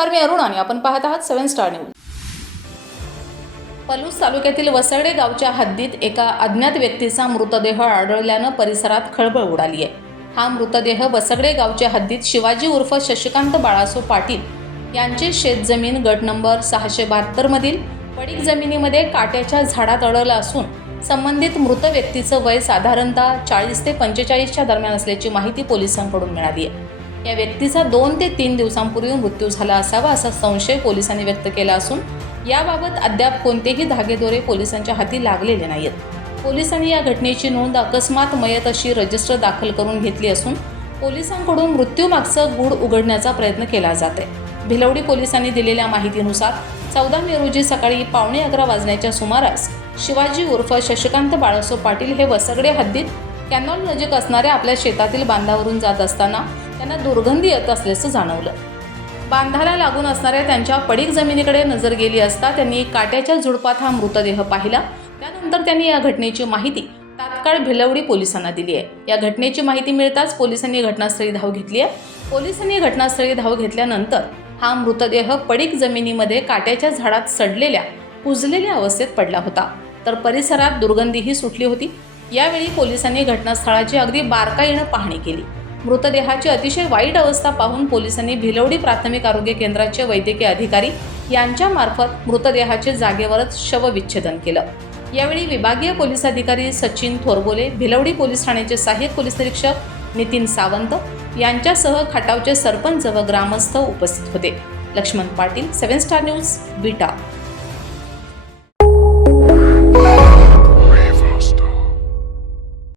नमस्कार मी अरुण आणि आपण पाहत आहात सेव्हन स्टार न्यूज. पलूस तालुक्यातील वसडे गावच्या हद्दीत एका अज्ञात व्यक्तीचा मृतदेह आढळल्यानं परिसरात खळबळ उडाली आहे हा मृतदेह वसगडे गावच्या हद्दीत शिवाजी उर्फ शशिकांत बाळासो पाटील यांची शेतजमीन गट नंबर सहाशे बहात्तरमधील पडीक जमिनीमध्ये काट्याच्या झाडात अडवलं असून संबंधित मृत व्यक्तीचं वय साधारणतः चाळीस ते पंचेचाळीसच्या दरम्यान असल्याची माहिती पोलिसांकडून मिळाली आहे या व्यक्तीचा दोन ते तीन दिवसांपूर्वी मृत्यू झाला असावा असा संशय पोलिसांनी व्यक्त केला असून याबाबत अद्याप कोणतेही धागेदोरे पोलिसांच्या हाती लागलेले नाहीत. पोलिसांनी या घटनेची नोंद अकस्मात मयत अशी रजिस्टर दाखल करून घेतली असून पोलिसांकडून मृत्यूमागचं गूढ उघडण्याचा प्रयत्न केला जात आहे भिलवडी पोलिसांनी दिलेल्या माहितीनुसार चौदा मे रोजी सकाळी पावणे अकरा वाजण्याच्या सुमारास शिवाजी उर्फ शशिकांत बाळासो पाटील हे वसगडे हद्दीत कॅनॉल नजीक असणाऱ्या आपल्या शेतातील बांधावरून जात असताना त्यांना दुर्गंधी येत असल्याचं जाणवलं. बांधाला लागून असणाऱ्या त्यांच्या पडीक जमिनीकडे नजर गेली असता त्यांनी काट्याच्या झुडपात हा मृतदेह पाहिला. त्यानंतर त्यांनी या घटनेची माहिती तात्काळ भिलवडी पोलिसांना दिली आहे. या घटनेची माहिती मिळताच पोलिसांनी घटनास्थळी धाव घेतली आहे. पोलिसांनी घटनास्थळी धाव घेतल्यानंतर हा मृतदेह पडीक जमिनीमध्ये काट्याच्या झाडात सडलेल्या कुजलेल्या अवस्थेत पडला होता. तर परिसरात दुर्गंधीही सुटली होती. यावेळी पोलिसांनी घटनास्थळाची अगदी बारकाईनं पाहणी केली. मृतदेहाची अतिशय वाईट अवस्था पाहून पोलिसांनी भिलवडी प्राथमिक आरोग्य केंद्राचे वैद्यकीय अधिकारी यांच्यामार्फत मृतदेहाचे जागेवरच शवविच्छेदन केलं. यावेळी विभागीय पोलीस अधिकारी सचिन थोरबोले भिलवडी पोलीस ठाण्याचे सहाय्यक पोलीस निरीक्षक नितीन सावंत यांच्यासह खटावचे सरपंच व ग्रामस्थ उपस्थित होते. Laxman Patil seven star news Vita